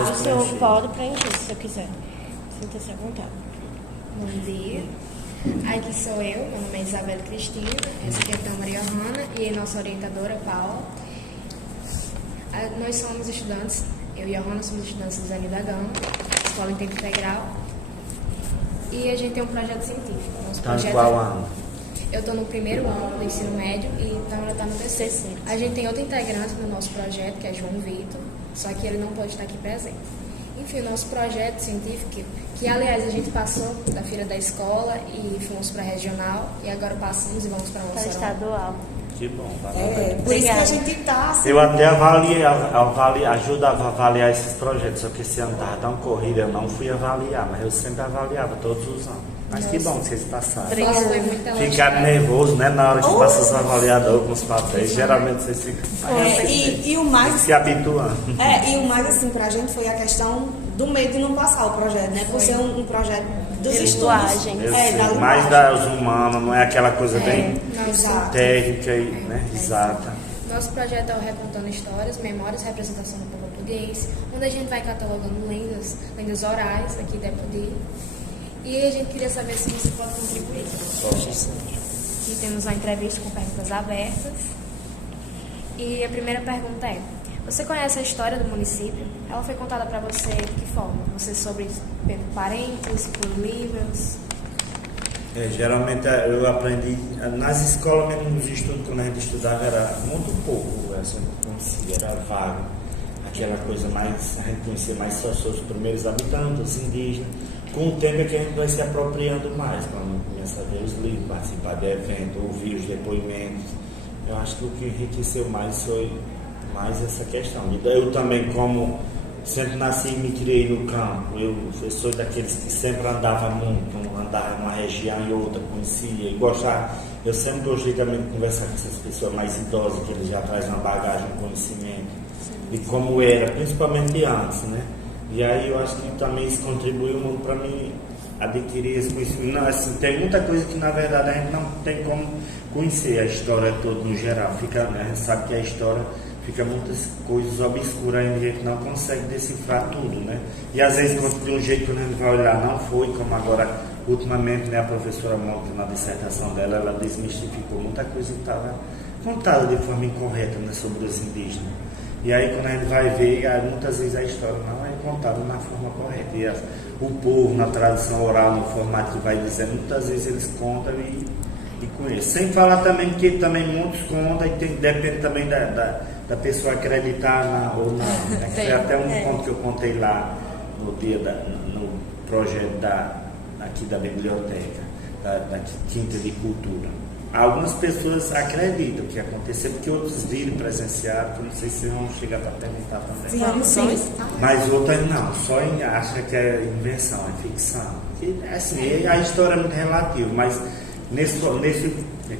O senhor pode preencher se você quiser. Sinta-se à vontade. Bom dia. Aqui sou eu, meu nome é Isabela Cristina, essa aqui é a Maria Hanna e a nossa orientadora, Paula. Nós somos estudantes, eu e a Hanna somos estudantes do Zé da Gama, Escola em Tempo Integral, e a gente tem um projeto científico. Está em qual ano? Eu estou no primeiro ano do ensino médio e Tamara está no terceiro. A gente tem outro integrante no nosso projeto, que é João Vitor, só que ele não pode estar aqui presente. Enfim, o nosso projeto científico, que aliás a gente passou da feira da escola e fomos para a regional, e agora passamos e vamos para a nossa estadual. Que bom, por isso que a gente está assim. Eu até ajudava a avaliar esses projetos, só que esse ano estava tão corrido, eu não fui avaliar, mas eu sempre avaliava todos os anos. Mas que bom que vocês passaram. Ficar nervoso, né? Na hora que passa os avaliadores com os papéis, geralmente vocês ficam E o mais se habituando. E o mais assim pra gente foi a questão do medo de não passar o projeto, né? Por ser um projeto dos estudos. Mais das humanas, não é aquela coisa bem técnica e exata. Nosso projeto é o Recontando Histórias, Memórias e Representação do Povo Português, onde a gente vai catalogando lendas orais aqui da Epodi. E a gente queria saber se você pode contribuir. Aqui temos uma entrevista com perguntas abertas. E a primeira pergunta é: você conhece a história do município? Ela foi contada para você de que forma? Você soube por parentes, por livros? Geralmente eu aprendi nas escolas mesmo, nos estudos, quando a gente estudava era muito pouco, era vago. Aquela coisa mais, a gente conhecia mais só os primeiros habitantes, os indígenas. Com o tempo é que a gente vai se apropriando mais, quando começa a ver os livros, participar de eventos, ouvir os depoimentos. Eu acho que o que enriqueceu mais foi mais essa questão. Eu também, como sempre nasci e me criei no campo, eu sou daqueles que sempre andava muito, andava numa região e outra, conhecia e gostava. Eu sempre gostei também de conversar com essas pessoas mais idosas, que eles já trazem uma bagagem, um conhecimento. E como era, principalmente antes, né? E aí eu acho que também isso contribuiu muito para mim adquirir esse conhecimento. Não, assim, tem muita coisa que na verdade a gente não tem como conhecer a história toda no geral. A gente sabe que a história fica muitas coisas obscuras ainda, a gente não consegue decifrar tudo, né? E às vezes de um jeito que a gente vai olhar não foi, como agora ultimamente, né, a professora Monte na dissertação dela, ela desmistificou muita coisa que estava contada de forma incorreta, né, sobre os indígenas. E aí quando a gente vai ver, muitas vezes a história não é contada na forma correta. E o povo, na tradição oral, no formato que vai dizendo, muitas vezes eles contam e conhecem. Sem falar também que também muitos contam e depende também da pessoa acreditar ou não. Né? Foi até um ponto que eu contei lá no projeto aqui da biblioteca, da Quinta de Cultura. Algumas pessoas acreditam que aconteceu, porque outros viram e presenciaram, que eu não sei se vão chegar para perguntar também. Sim. Mas outras não, só acham que é invenção, é ficção. E, assim, a história é muito relativa, mas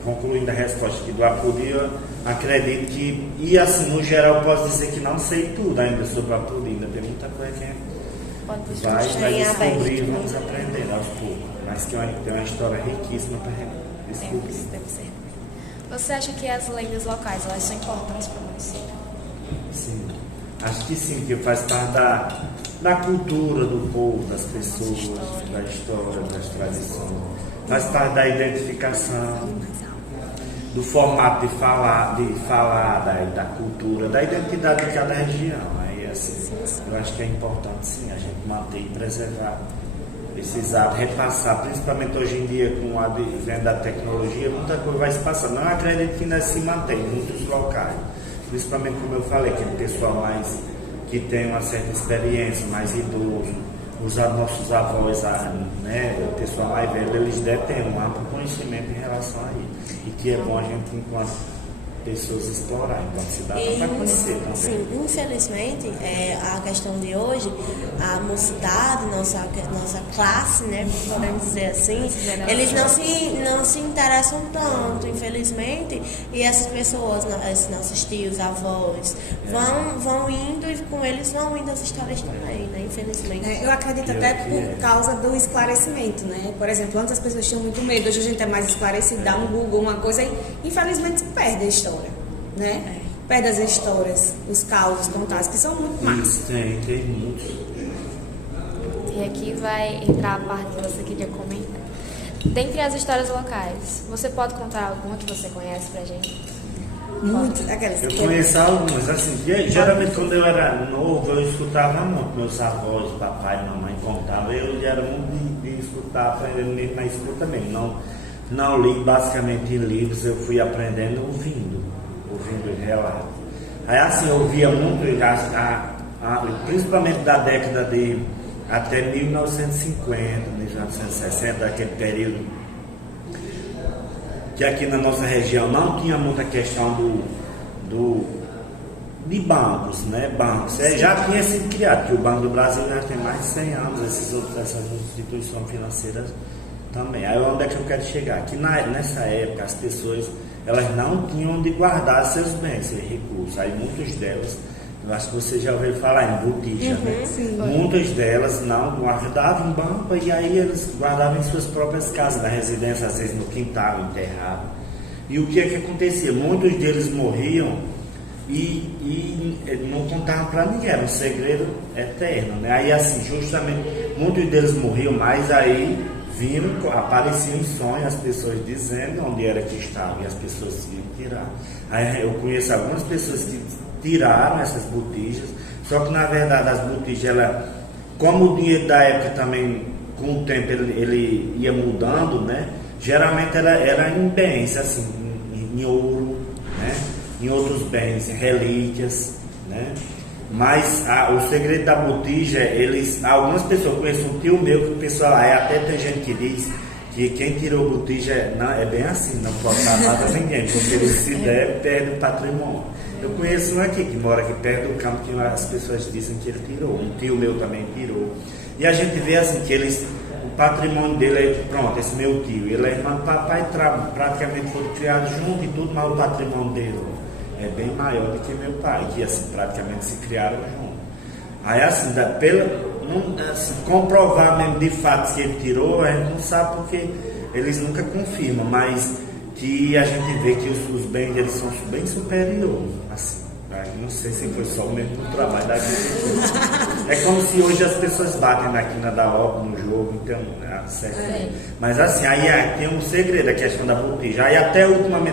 concluindo a resposta aqui do Apodi, eu acredito que, e assim, no geral, eu posso dizer que não sei tudo ainda sobre o Apodi, ainda tem muita coisa que vai descobrir e vamos aprender aos poucos, mas que tem uma história riquíssima para descobrir. Você acha que as lendas locais, elas são importantes para o município? Sim, acho que sim, porque faz parte da cultura do povo, das pessoas, da história, das tradições, faz parte da identificação, do formato de falar da cultura, da identidade de cada região. Aí, assim, eu acho que é importante sim a gente manter e preservar esses hábitos, repassar, principalmente hoje em dia com o advento da tecnologia, muita coisa vai se passando. Não acredito que ainda se mantém em muitos locais, principalmente como eu falei, aquele pessoal mais que tem uma certa experiência, mais idoso, os nossos avós, né, o pessoal mais velho, eles devem ter um amplo conhecimento em relação a isso. E que é bom a gente, enquanto pessoas explorar, enquanto cidadão, para conhecer também. Sim, infelizmente, a questão de hoje, a mocidade, nossa classe, né, podemos dizer assim, eles não se interessam tanto, infelizmente, e essas pessoas, esses nossos tios, avós, vão indo e com eles vão indo as histórias também, né, infelizmente. Eu acredito até por causa do esclarecimento, né? Por exemplo, antes as pessoas tinham muito medo, hoje a gente é mais esclarecido, dá um Google, uma coisa, e infelizmente se perde a história, né? perde as histórias, os causos contados, que são muito massas. Isso, tem muitos. E aqui vai entrar a parte que você queria comentar. Dentre as histórias locais, você pode contar alguma que você conhece pra gente? Muito, aquelas Eu que conheço algumas, assim, geralmente quando eu era novo, eu escutava muito, meus avós, papai, mamãe contavam, eu era muito de escutar, aprendendo mesmo na escuta mesmo, não li basicamente em livros, eu fui aprendendo ouvindo relato. Aí assim, eu ouvia muito, principalmente da década de até 1950, 1960, aquele período, que aqui na nossa região não tinha muita questão de bancos, né? Bancos. Já tinha sido criado, que o Banco do Brasil já tem mais de 100 anos, essas instituições financeiras também. Aí onde é que eu quero chegar? Que nessa época as pessoas elas não tinham onde guardar seus bens, seus recursos. Aí muitas delas, eu acho que você já ouviu falar em botija, né? Sim. Muitas delas não guardavam em banco e aí eles guardavam em suas próprias casas, na residência, às vezes no quintal, enterravam. E o que é que acontecia? Muitos deles morriam e não contavam para ninguém, era um segredo eterno, né? Aí assim, justamente, muitos deles morriam, mas aí apareciam em sonho as pessoas dizendo onde era que estavam e as pessoas iam tirar. Aí eu conheço algumas pessoas que tiraram essas botijas, só que na verdade as botijas, como o dinheiro da época também, com o tempo ele ia mudando, né? Geralmente era em bens, assim, em ouro, né? Em outros bens, em relíquias, né? Mas o segredo da botija, algumas pessoas, conhecem um tio meu que o pessoal, até tem gente que diz que quem tirou botija não, é bem assim, não pode dar nada a ninguém, porque ele se der, perde o patrimônio. Eu conheço um aqui que mora aqui perto do campo que as pessoas dizem que ele tirou, um tio meu também tirou. E a gente vê assim que o patrimônio dele é, pronto, esse meu tio, ele é irmão do papai, praticamente foram criados juntos e tudo, mas o patrimônio dele é bem maior do que meu pai, que assim, praticamente se criaram juntos. Aí assim, comprovar mesmo de fato que ele tirou, a gente não sabe porque eles nunca confirmam, mas que a gente vê que os bens deles são bem superiores, assim. Não sei se foi só o mesmo trabalho da agricultura. É como se hoje as pessoas batem na quina da obra, no jogo, então, certo? Mas assim, aí tem um segredo, a questão da botija. Aí até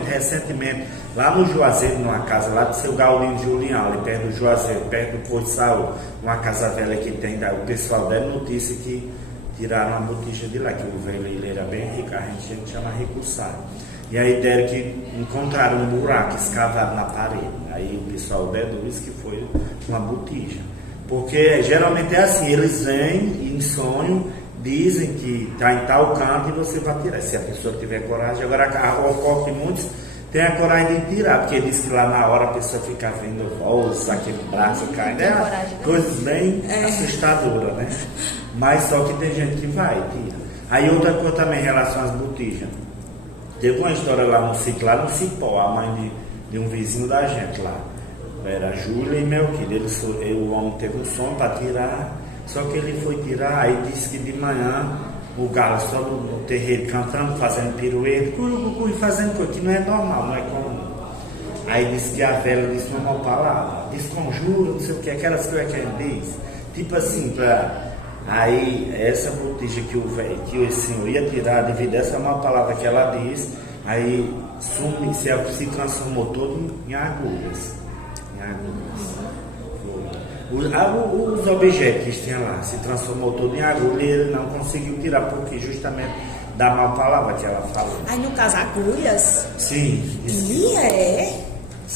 recentemente, lá no Juazeiro, numa casa lá do seu Gaulino Julião, ali perto do Juazeiro, perto do Posto de Saúde, uma casa velha que tem, o pessoal deu notícia que tiraram a botija de lá, que o velho ele era bem rico, a gente chama recursado. E aí deram que encontraram um buraco escavado na parede. Aí o pessoal deduz que foi uma botija. Porque geralmente é assim, eles vêm em sonho, dizem que está em tal canto e você vai tirar. Se a pessoa tiver coragem. Agora ocorre que muitos têm a coragem de tirar, porque diz que lá na hora a pessoa fica vendo voz, aquele braço caindo. Coisas bem assustadoras, né? Mas só que tem gente que vai e tira. Aí outra coisa também em relação às botijas. Teve uma história lá no Cipó, a mãe de um vizinho da gente lá. Era Júlia e Melquília. O homem teve um sonho para tirar, só que ele foi tirar, aí disse que de manhã o galo só no terreiro cantando, fazendo pirueta, fazendo coisa que não é normal, não é comum. Aí disse que a velha disse uma mal palavra, desconjura, não sei o que, aquelas coisas que ele diz. Tipo assim, aí essa botija que o senhor ia tirar devido a essa má palavra que ela disse, aí se transformou todo em agulhas. Os objetos que tinha lá se transformou todo em agulha e ele não conseguiu tirar, porque justamente da má palavra que ela falou. Aí no caso, agulhas? Sim.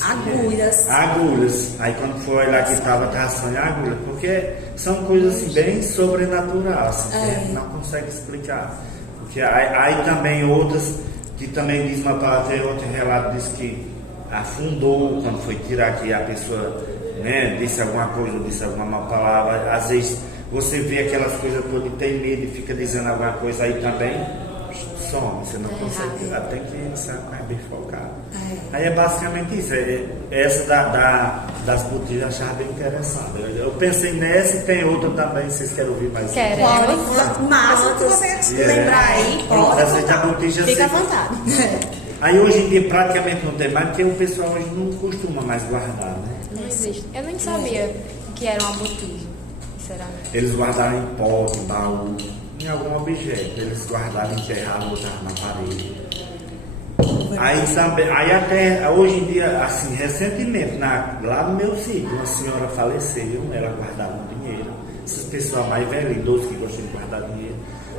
Agulhas. Agulhas. Aí quando foi lá que estava traçando agulha, porque são coisas assim, bem sobrenaturais, assim, que a gente não consegue explicar. Porque aí também outras, que também diz uma palavra, tem outro relato, diz que afundou quando foi tirar aqui a pessoa, né, disse alguma coisa, disse alguma má palavra. Às vezes você vê aquelas coisas todas e tem medo e fica dizendo alguma coisa, aí também some, você não consegue tirar, tem que ser bem focado. Aí é basicamente isso, essa das botijas eu achava bem interessante. Eu pensei nessa e tem outra também, vocês querem ouvir mais? Querem. Mas o que você lembrar aí, pode. Essa da botija, Fica à assim, vontade. Aí hoje em dia praticamente não tem mais, porque o pessoal hoje não costuma mais guardar, né? Não existe. Eu nem sabia que era uma botija, sinceramente. Eles guardaram em pote, baú, em algum objeto. Eles guardaram enterrado, botaram na parede. Aí até hoje em dia, assim, recentemente, lá no meu sítio, uma senhora faleceu, ela guardava um dinheiro. Essas pessoas mais velhas, idosos que gostam de guardar dinheiro.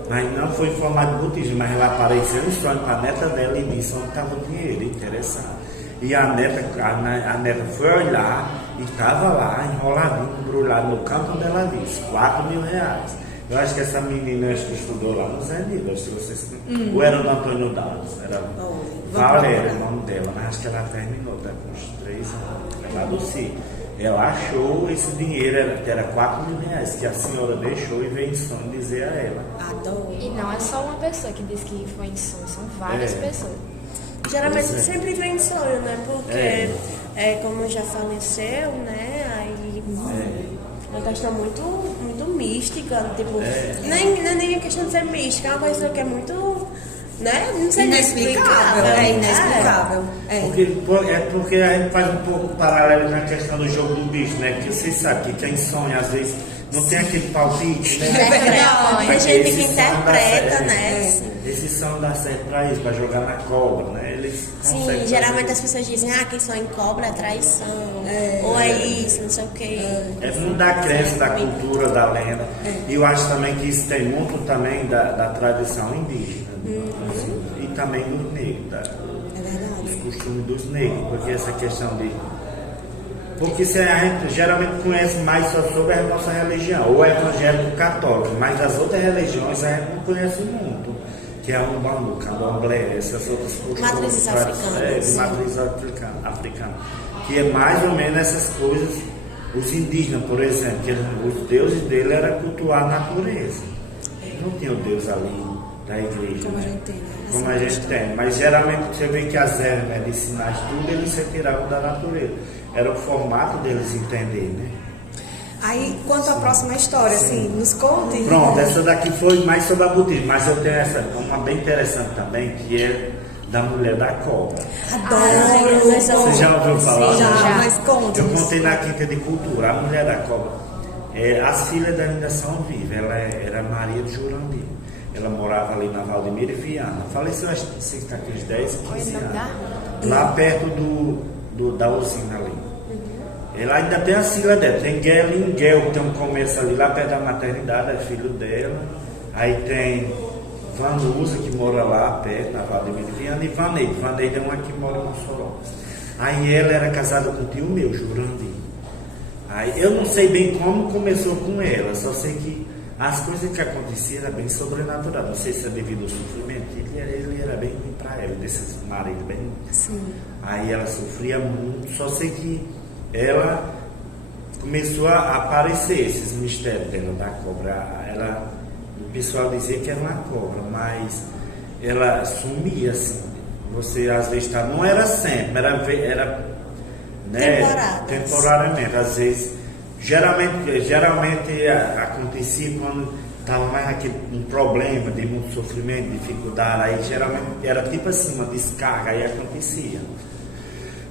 Mas não foi em formato de botija, mas ela apareceu em sonho para a neta dela e disse onde estava o dinheiro, interessado. E a neta foi olhar e estava lá, enroladinho, embrulhado no canto onde ela disse, R$4.000. Eu acho que essa menina que estudou lá no Zé Nilo, se vocês... Ou era o Antônio Dados, era Valéria, o nome dela, mas acho que ela terminou, tá com uns 3 anos, lá do sítio. Ela achou esse dinheiro, era R$4.000, que a senhora deixou e veio em sonho dizer a ela. Adoro. E não é só uma pessoa que diz que foi em sonho, são várias pessoas. Geralmente sempre vem em sonho, né? Porque como já faleceu, né? Aí é uma questão muito mística, tipo, nem a questão de ser mística, é uma coisa que é muito, né? Não sei inexplicável. É inexplicável. Porque a gente faz um pouco paralelo na questão do jogo do bicho, né? Que vocês sabem que quem sonha às vezes não tem aquele palpite, né? Tem gente que interpreta, né? Esse som dá certo pra isso, pra jogar na cobra, né? Eles sim, geralmente as pessoas dizem, quem sonha em cobra é traição, ou é isso, não sei o quê. É muito da crença, da cultura, da lenda. E eu acho também que isso tem muito também da tradição indígena, assim, e também dos negros, dos costumes dos negros, porque essa questão de... Porque se a gente geralmente conhece mais só sobre a nossa religião, ou evangélico católico, mas as outras religiões a gente não conhece muito, que é o Umbanda, Candomblé, essas outras coisas. Matrizes africanas. De matriz africana. Que é mais ou menos essas coisas, os indígenas, por exemplo, que os deuses dele eram cultuar a natureza. Não tinha o Deus ali da igreja. Como a gente tem. Como a gente tem. Mas geralmente você vê que as ervas medicinais, tudo eles se tiravam da natureza. Era o formato deles entender, né? Aí, quanto à próxima história, assim, nos conte. Pronto, essa daqui foi mais sobre a budismo, mas eu tenho uma bem interessante também, que é da mulher da cobra. Adoro! Você já ouviu falar? Sim, já, mas conte. Eu contei na Quinta de Cultura, a mulher da cobra. As filhas dela ainda são vivas, ela era Maria de Jurandir. Ela morava ali na Valdemiro e Viana. Faleceu, acho que está aqui uns 10, 15 anos. Lá perto da usina ali. Ela ainda tem a sigla dela, tem Guelinguel, que tem um começo ali, lá perto da maternidade, é filho dela. Aí tem Vanusa, que mora lá perto, na Valdemiro Viana, e Vaneide é uma que mora em Mossoró. Aí ela era casada com o tio meu, Jurandir. Aí eu não sei bem como começou com ela, só sei que as coisas que aconteciam eram bem sobrenatural. Não sei se é devido ao sofrimento, ele era bem ruim para ela, desses maridos bem. Sim. Aí ela sofria muito, só sei que ela começou a aparecer esses mistérios dela da cobra. O pessoal dizia que era uma cobra, mas ela sumia assim. Você às vezes não era sempre, era né, temporariamente. Às vezes, geralmente acontecia quando estava mais um problema de muito sofrimento, dificuldade. Aí geralmente era tipo assim, uma descarga, aí acontecia.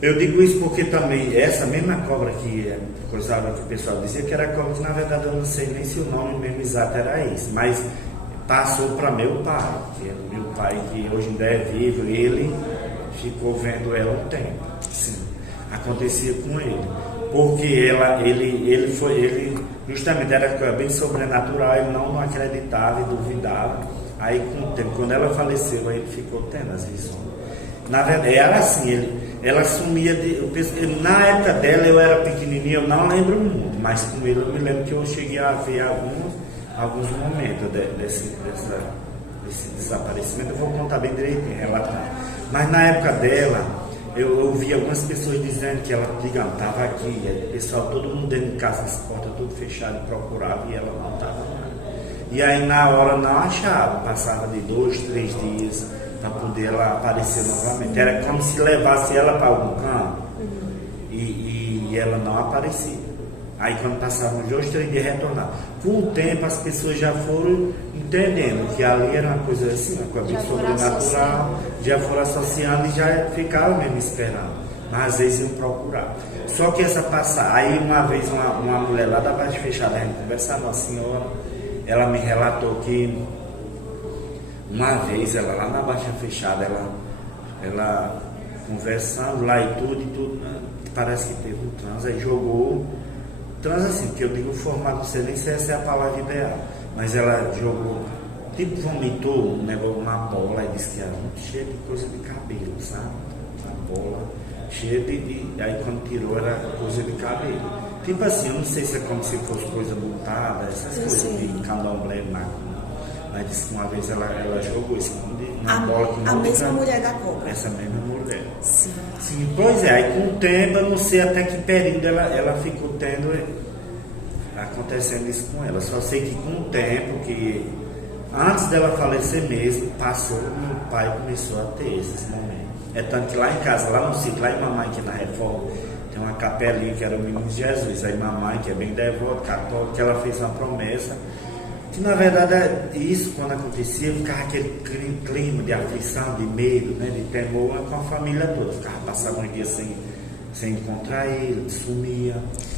Eu digo isso porque também, essa mesma cobra que o pessoal dizia que era cobra, que na verdade eu não sei nem se o nome mesmo exato era isso, mas passou para meu pai, que é o meu pai que hoje ainda é vivo, ele ficou vendo ela um tempo. Sim, acontecia com ele. Porque ele justamente era bem sobrenatural, ele não acreditava e duvidava. Aí com o tempo, quando ela faleceu, aí ele ficou tendo as visões. Na verdade, era assim, ela sumia na época dela eu era pequenininho, eu não lembro muito, mas com ele eu me lembro que eu cheguei a ver alguns momentos desse desaparecimento. Eu vou contar bem direitinho, relatar. Mas na época dela, eu ouvi algumas pessoas dizendo que ela, digamos, estava aqui, o pessoal, todo mundo dentro de casa, as portas tudo fechadas, procurava e ela não estava lá. E aí na hora não achava, passava de 2, 3 dias para poder ela aparecer novamente. Era como se levasse ela para algum canto e ela não aparecia. Aí quando passavam uns 2, 3 dias retornava. Com o tempo as pessoas já foram entendendo que ali era uma coisa assim, uma coisa sobrenatural, já foram associando e já ficavam mesmo esperando. Mas às vezes iam procurar. Só que essa passagem, aí uma vez uma mulher lá da Baixa Fechada, a gente conversava, uma senhora, ela me relatou que uma vez ela lá na Baixa Fechada, ela conversando lá e tudo, né? Parece que teve um transe, aí jogou, transe assim, porque eu digo o formato, não sei nem se essa é a palavra ideal, mas ela jogou, tipo vomitou um negócio, uma bola, e disse que era muito cheia de coisa de cabelo, sabe? Uma bola cheia aí quando tirou era coisa de cabelo. Tipo assim, eu não sei se é como se fosse coisa montada, essas coisas de candomblé, mas disse que uma vez ela jogou isso, uma bola que a mesma mulher da cobra. Essa mesma mulher. Sim. Sim, pois é, aí com o tempo, eu não sei até que período ela ficou acontecendo isso com ela. Só sei que com o tempo, que antes dela falecer mesmo, passou, meu pai começou a ter esses momentos. É tanto que lá em casa, lá no sítio, lá em mamãe, que na Reforma, tem uma capelinha que era o Menino de Jesus. Aí mamãe, que é bem devota, católica, ela fez uma promessa. Que na verdade isso, quando acontecia, ficava aquele clima de aflição, de medo, né, de temor com a família toda. Ficava passando um dia sem encontrar ele, sumia.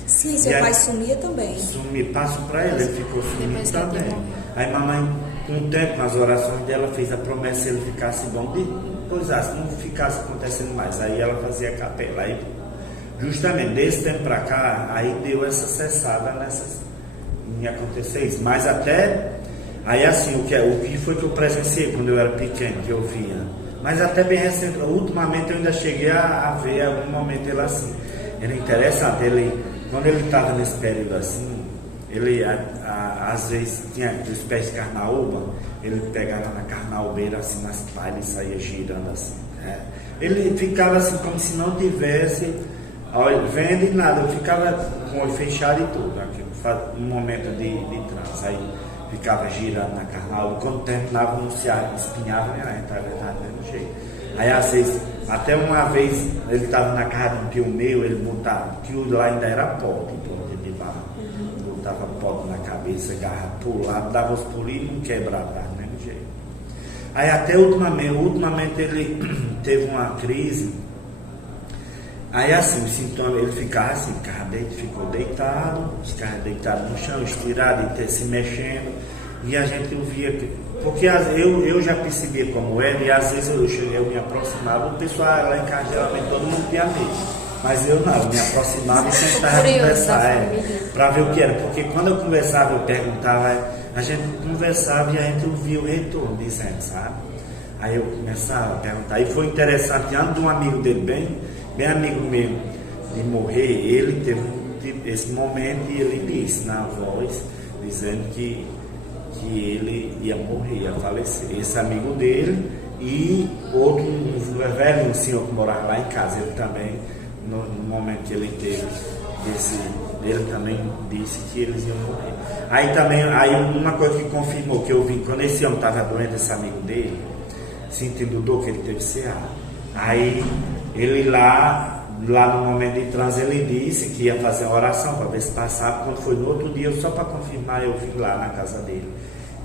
Sim, seu pai sumia também. Sumia, passo para ele ficou sumindo também. Aí mamãe, com o tempo, nas orações dela, fez a promessa se ele ficasse bom, depois não ficasse acontecendo mais. Aí ela fazia a capela. Aí, justamente desse tempo para cá, aí deu essa cessada em acontecer isso. Mas até aí assim, o que foi que eu presenciei quando eu era pequeno, que eu via. Mas até bem recente, ultimamente eu ainda cheguei a ver algum momento ele assim. Era interessante, quando ele estava nesse período assim, ele às vezes tinha os pés de carnaúba, ele pegava na carnaúbeira assim nas palhas e saía girando assim. Né? Ele ficava assim como se não tivesse vendo e nada, eu ficava com o olho fechado e tudo, um momento de transe, aí ficava girando na carnaúba, quando terminava anunciar, espinhava, estava do mesmo jeito. Aí às vezes, até uma vez ele estava na casa de um tio meu, ele botava, que lá ainda era pote de barro, botava pote na cabeça, garra pro lado, dava os pulinhos e não quebrava do mesmo jeito. Aí até ultimamente ele teve uma crise. Aí assim, o sintoma, ele ficava assim, ficou deitado no chão, estirado e se mexendo, e a gente via, porque eu já percebia como era, e às vezes eu me aproximava, o pessoal lá em casa geralmente todo mundo tinha medo, mas eu não, eu me aproximava e tentava conversar, para ver o que era, porque quando eu conversava, eu perguntava, a gente conversava e a gente ouvia o retorno dizendo, sabe? Aí eu começava a perguntar, e foi interessante, antes de um amigo dele bem amigo meu de morrer, ele teve esse momento e ele disse na voz, dizendo que ele ia morrer, ia falecer. Esse amigo dele e outro, um senhor que morava lá em casa, ele também, no momento que ele teve ele também disse que eles iam morrer. Aí uma coisa que confirmou que eu vi, quando esse homem estava doente, esse amigo dele, sentindo dor, que ele teve CA. Aí ele lá no momento de transe, ele disse que ia fazer uma oração para ver se passava. Quando foi no outro dia, só para confirmar, eu vim lá na casa dele.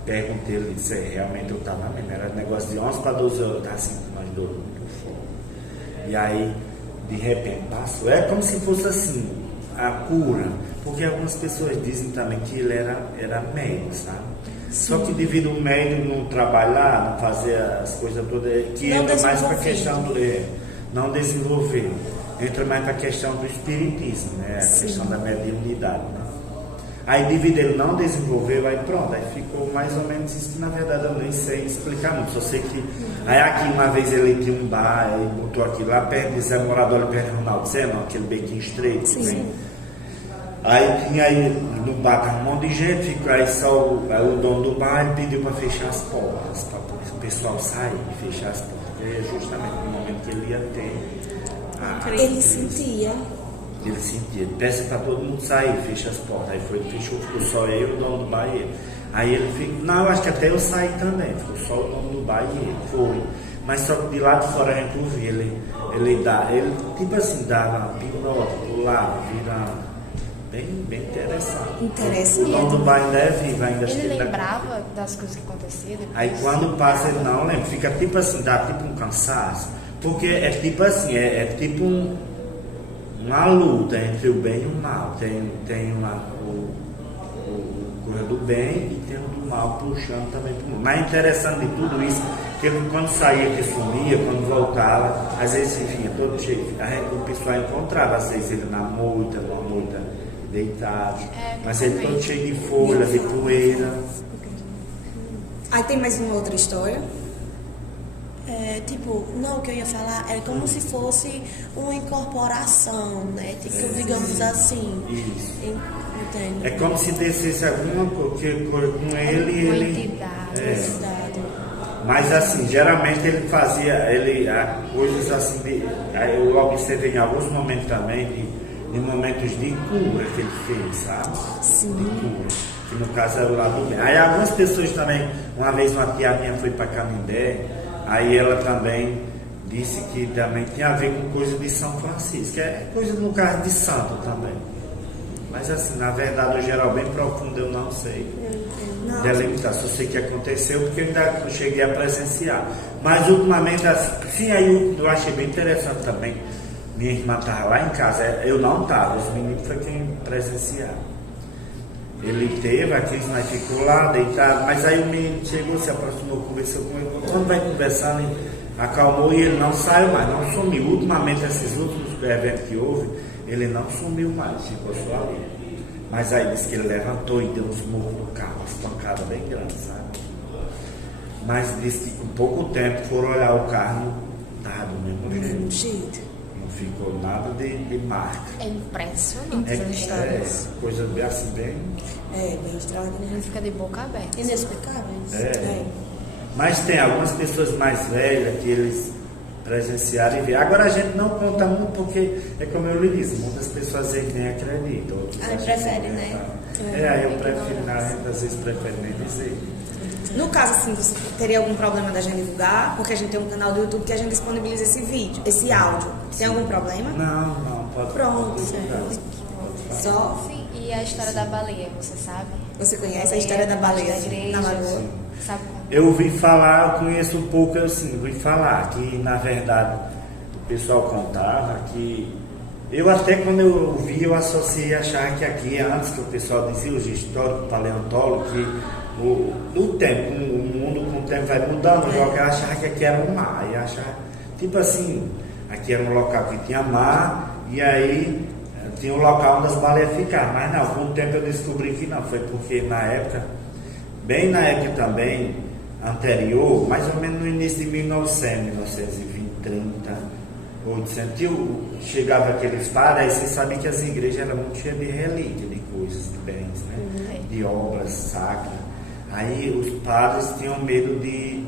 Perguntei, ele disse, realmente eu estava mesmo. Era negócio de 11 para 12 horas, eu estava assim, mais dor muito forte. E aí, de repente, passou. É como se fosse assim, a cura. Porque algumas pessoas dizem também que ele era médico, sabe? Sim. Só que devido ao médico não trabalhar, não fazer as coisas todas, que não entra mais para a questão não desenvolver, entra mais para a questão do espiritismo, né? A Sim. questão da mediunidade, né? Aí devido ele não desenvolveu, aí pronto, aí ficou mais ou menos isso, que na verdade eu nem sei explicar muito, só sei que aí aqui uma vez ele tinha um bar, ele botou aqui lá perto de Zé Morador, perto de Ronaldo Zé, aquele bequinho estreito, sim. Aí tinha aí no bar um monte de gente, ficou aí só o dono do bar, ele pediu para fechar as portas, para o pessoal sair e fechar as portas, porque é justamente no momento que ele ia ter ele sentia. Ele sentia, peça para todo mundo sair, fecha as portas. Aí fechou, ficou só eu, o dono do bar e ele. Aí ele ficou, não, eu acho que até eu saí também, ficou só o dono do bar e ele, foi. Mas só que de lá de fora a gente ouvia, ele tipo assim, dava uma pinota, pulava, virava. bem interessante. Interessante. O dono do bar ainda é vivo, ainda Ele esteve na- lembrava das coisas que aconteciam depois? Aí quando passa ele não lembra, fica tipo assim, dá tipo um cansaço, porque é tipo assim, é tipo uma luta entre o bem e o mal. Tem o coisa do bem e tem o do mal puxando também pro mal. Mas interessante de tudo isso, que ele, quando saía que sumia, quando voltava, às vezes vinha todo cheio, o pessoal encontrava, às vezes ele numa moita deitado, mas ele todo cheio de folha, de poeira. Aí tem mais uma outra história. Tipo, não, o que eu ia falar é como se fosse uma incorporação, né? Tipo, digamos assim. Isso. Entende? É como se descesse alguma coisa com ele. Uma ele entidade. Verdade. Mas assim, geralmente ele fazia coisas assim, aí eu observei em alguns momentos também, de momentos de cura que ele fez, sabe? Sim. De cura. Que no caso era o lado bem. Aí algumas pessoas também, uma vez uma tia minha foi para Canindé, aí ela também disse que também tinha a ver com coisa de São Francisco, que é coisa no caso de santo também. Mas assim, na verdade, o geral bem profundo eu não sei delimitar, só sei que aconteceu porque eu ainda não cheguei a presenciar. Mas ultimamente, sim, aí eu achei bem interessante também. Minha irmã estava lá em casa, eu não estava, os meninos foi quem presenciaram. Ele teve aqui, mas ficou lá deitado, mas aí o menino chegou, se aproximou, conversou com ele. Quando vai conversando, ele acalmou e ele não saiu mais, não sumiu. Ultimamente, esses últimos eventos que houve, ele não sumiu mais, ficou só ali. Mas aí disse que ele levantou e deu uns murros no carro, umas pancadas bem grandes, sabe? Mas disse que com pouco tempo foram olhar o carro, estava do mesmo jeito. Não ficou nada de marca. É impressionante essas histórias. Coisa bem assim, bem. Bem extraordinário. Ele fica de boca aberta. Inexplicáveis. Mas tem algumas pessoas mais velhas que eles presenciaram e viram. Agora a gente não conta muito porque, é como eu lhe disse, muitas pessoas às vezes nem acreditam. Prefere, né? Aí eu prefiro, a gente às vezes prefere nem dizer. No caso, assim, você teria algum problema da gente divulgar? Porque a gente tem um canal do YouTube que a gente disponibiliza esse vídeo, esse áudio. Tem algum problema? Não, pode. Pronto. Pode. Só Sim, e a história da baleia, você sabe? você conhece a história da baleia Da igreja. na Lagoa? Sabe como? Eu ouvi falar, eu conheço um pouco assim, ouvi falar que na verdade o pessoal contava que eu até quando eu ouvi eu associei a achar que aqui antes que o pessoal dizia, os históricos, paleontólogos, que o tempo, o mundo com o tempo vai mudando, eu achava que aqui era um mar, e achava, tipo assim, aqui era um local que tinha mar e aí tinha um local onde as baleias ficavam, mas não, com o tempo eu descobri que não, foi porque na época, bem na época também anterior, mais ou menos no início de 1920, 30, 800, chegava aqueles padres, aí você sabia que as igrejas eram muito cheias de relíquias, de coisas, de bens, né? De obras sacras. Aí os padres tinham medo de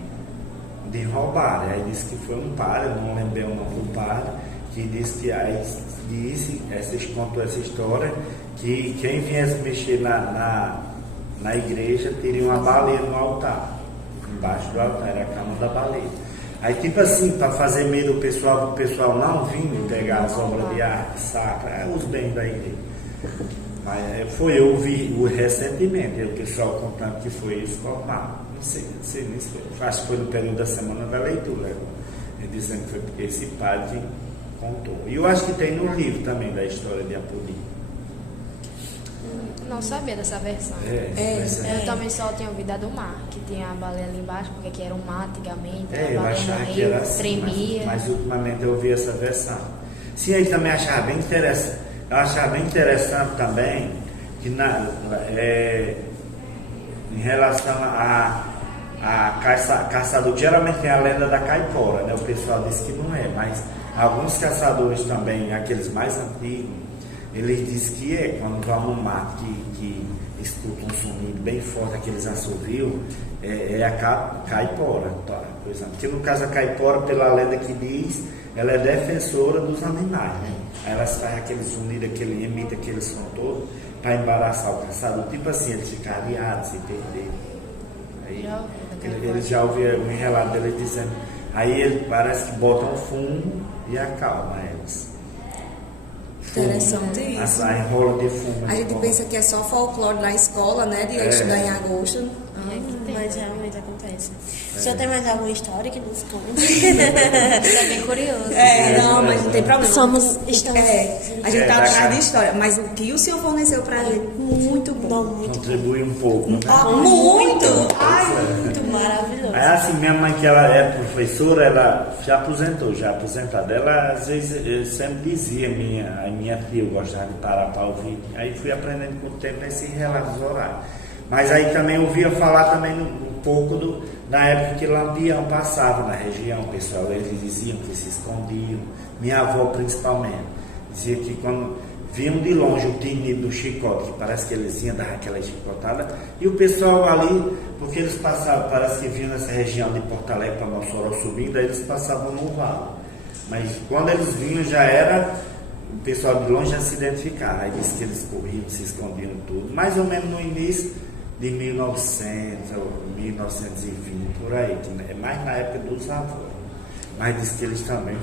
roubar. Aí disse que foi um padre, eu não lembrei o nome do padre, que disse que contou essa história, que quem viesse mexer na igreja teria uma baleia no altar. Embaixo do altar, era a cama da baleia. Aí tipo assim, para fazer medo do pessoal, o pessoal não vindo pegar as obras de arte sacra, os bens da igreja. Mas eu vi recentemente, o pessoal contando que foi isso normal. Não sei nem se foi. Acho que foi no período da semana da leitura. Ele dizendo que foi porque esse padre contou. E eu acho que tem no livro também da história de Apolim. Não sabia dessa versão. Eu também só tinha ouvido a do mar, que tinha a baleia ali embaixo, porque aqui era um mar antigamente, a Eu baleia achava que morria, era assim, tremia. mas ultimamente eu ouvi essa versão. Sim, aí também achava bem interessante. Eu achava bem interessante também que em relação a caçador, geralmente tem a lenda da caipora, né? O pessoal diz que não é, mas alguns caçadores também, aqueles mais antigos, eles dizem que é quando vão no mato que escutam um sonido bem forte, aqueles assovios, é a caipora, tá? Porque no caso a caipora, pela lenda que diz, ela é defensora dos animais, né? Ela faz aquele sonido, emite aquele som todo para embaraçar o caçador, tipo assim, eles ficam aliados, se perder. Aí ele já ouviu um relato dele dizendo, aí ele parece que bota um fumo e acalma eles. Interessante isso. A enrola de fumo. A gente pensa que é só folclore na escola, né? De estudar em agosto. Mas realmente acontece. O senhor tem mais alguma história que nos conte? Isso é bem curioso. Não, mas não tem problema. A gente tá atrás de história. Mas o que o senhor forneceu pra gente, muito bom. Contribui um pouco, né? Muito! Muito maravilhoso. É assim, minha mãe, que ela é professora, ela já aposentada. Ela, às vezes, sempre dizia, a minha tia, eu gostava de parar para ouvir. Aí fui aprendendo com o tempo esse relato dos horários. Mas aí também ouvia falar também um pouco da época que Lampião passava na região, pessoal. Eles diziam que se escondiam. Minha avó, principalmente, dizia que quando viam de longe o tinido do chicote, que parece que eles iam dar aquela chicotada, e o pessoal ali, porque eles passavam, parece que vinham nessa região de Porto Alegre para Mossoró subindo, aí eles passavam no vale. Mas quando eles vinham já era, o pessoal de longe já se identificava, aí disse que eles corriam, se escondiam tudo, mais ou menos no início de 1900 ou 1920, por aí, que é mais na época dos avós. Mas disse que eles também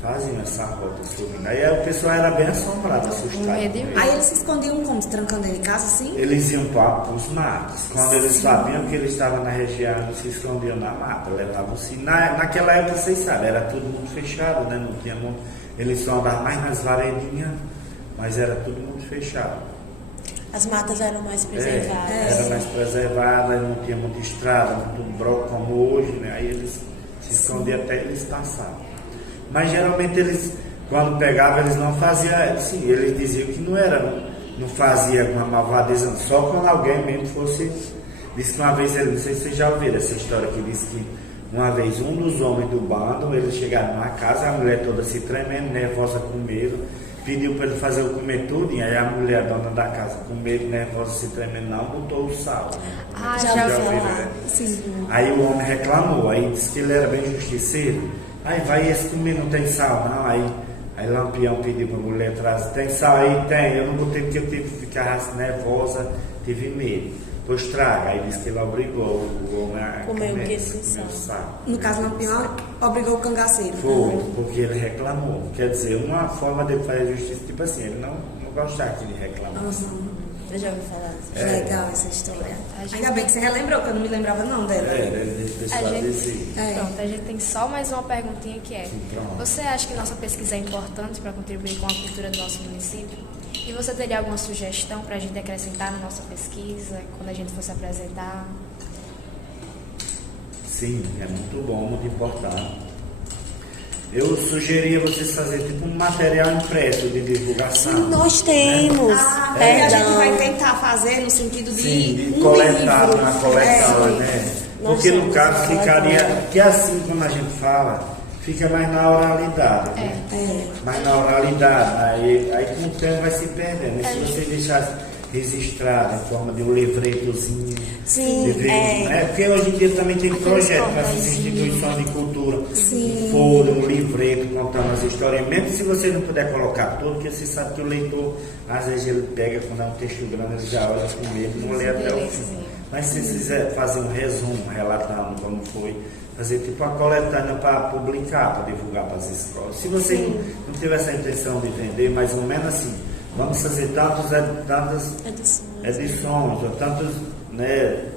faziam essa rota subindo. Aí o pessoal era bem assombrado, assustado. Aí eles se escondiam como? Se trancando dentro de casa, assim? Eles iam para os matos. Quando eles sabiam que eles estavam na região, eles se escondiam na mata, levavam-se. Naquela época, vocês sabem, era tudo muito fechado, né? Não tinha muito. Eles só andavam mais nas varedinhas, mas era tudo muito fechado. As matas eram mais preservadas. Era mais preservada, não tinha muita estrada, muito broco como hoje, né? Aí eles se escondiam até eles passavam. Mas geralmente eles, quando pegavam, eles não faziam, sim, eles diziam que não fazia com a malvadeza, só quando alguém mesmo fosse. Disse que uma vez, não sei se vocês já ouviram essa história, que disse que uma vez um dos homens do bando, eles chegaram numa casa, a mulher toda se tremendo, nervosa com medo, pediu para ele fazer o comer tudo, e aí a mulher, a dona da casa, com medo, nervosa, se tremendo, não botou o sal. Já ouviram, né? Sim. Aí o homem reclamou, aí disse que ele era bem justiceiro. Aí vai, esse comer não tem sal, não. Aí Lampião pediu para a mulher atrás, tem sal aí? Tem. Eu não botei porque eu tive que ficar nervosa, tive medo. Pois traga. Aí disse que ele obrigou o homem a comer o sal. No caso, Lampião obrigou o cangaceiro. Foi, porque ele reclamou. Quer dizer, uma forma de fazer justiça, tipo assim, ele não gostava que ele reclamasse. Eu já ouvi falar disso. Legal essa história. Ainda bem que você relembrou, que eu não me lembrava não dela. Pronto, a gente tem só mais uma perguntinha que é: você acha que nossa pesquisa é importante para contribuir com a cultura do nosso município? E você teria alguma sugestão para a gente acrescentar na nossa pesquisa, quando a gente fosse apresentar? Sim, é muito bom, muito importante. Eu sugeria vocês fazerem tipo um material impresso de divulgação. Sim, nós temos. Né? A gente vai tentar fazer no sentido de coletar livro. na coleção, né? Porque no caso ficaria, que assim como a gente fala, fica mais na oralidade, né? Mais na oralidade, aí com o tempo vai se perdendo. Se você deixasse registrado em forma de um livretozinho. Sim, porque hoje em dia também tem projeto para essas instituições de cultura. Sim. For um livreto contando as histórias, mesmo se você não puder colocar tudo, porque você sabe que o leitor, às vezes ele pega, quando é um texto grande, ele já olha com medo, não lê até o fim. Mas se você quiser fazer um resumo, relatando como foi, fazer tipo uma coletânea para publicar, para divulgar para as escolas. Se você não tiver essa intenção de vender, mais ou menos assim, vamos fazer tantas edições, ou tantos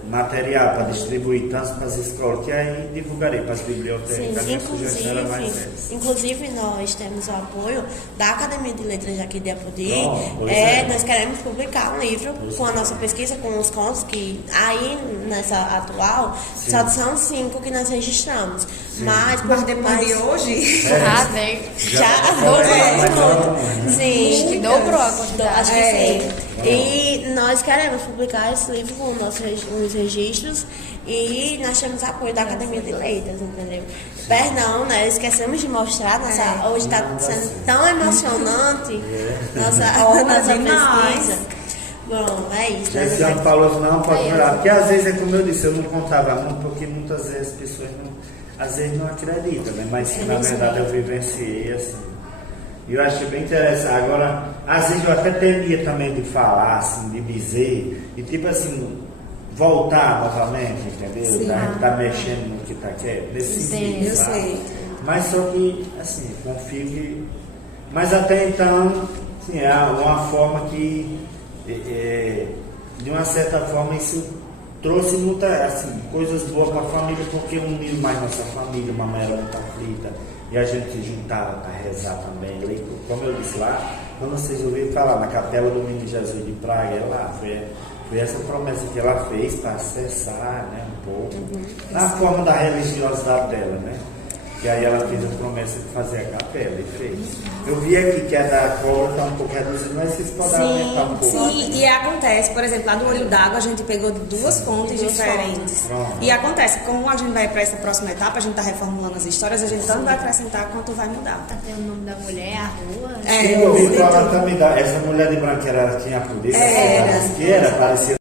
material para distribuir, tanto para as escolas, que aí divulgarei para as bibliotecas. Sim, inclusive nós temos o apoio da Academia de Letras aqui de Apodi. Nós queremos publicar um livro com a nossa pesquisa, com os contos, que aí nessa atual só são 5 que nós registramos. Mas depois de hoje já dobrou. Sim, acho que dobrou a quantidade. Acho que sim. E nós queremos publicar esse livro com os registros, e nós temos apoio da Academia de Letras, entendeu? Perdão, né? Esquecemos de mostrar, hoje está sendo tão emocionante nossa pesquisa. Bom, é isso. Esse ano falou, não pode melhorar, porque às vezes é como eu disse, eu não contava muito, porque muitas vezes as pessoas às vezes não acreditam, né? Mas na verdade eu vivenciei assim. E eu achei bem interessante. Agora, às vezes eu até temia também de falar, assim, de dizer, e tipo assim, voltar novamente, entendeu? A gente tá mexendo no que tá quieto, nesse sentido. Eu sei. Mas só que, assim, confio que Mas até então, sim, é uma forma que, de uma certa forma, isso trouxe muita, assim, coisas boas para a família, porque uniu mais nossa família, uma mãe era muito aflita, e a gente se juntava para rezar também. Como eu disse lá, quando vocês ouviram falar na Capela do Menino Jesus de Praga, foi essa promessa que ela fez para acessar, né, um pouco, na forma da religiosidade dela, né? E aí ela fez a promessa de fazer a capela e fez. Eu vi aqui que a da cobra está um pouco reduzida, mas vocês podem aumentar um pouco. Sim, e acontece, por exemplo, lá do Olho d'Água a gente pegou duas fontes diferentes. E acontece, como a gente vai para essa próxima etapa, a gente está reformulando as histórias, a gente tanto vai acrescentar quanto vai mudar. Tem o nome da mulher, a rua. Eu ouvi falar também essa mulher de branco, ela tinha a polícia, que era, parecia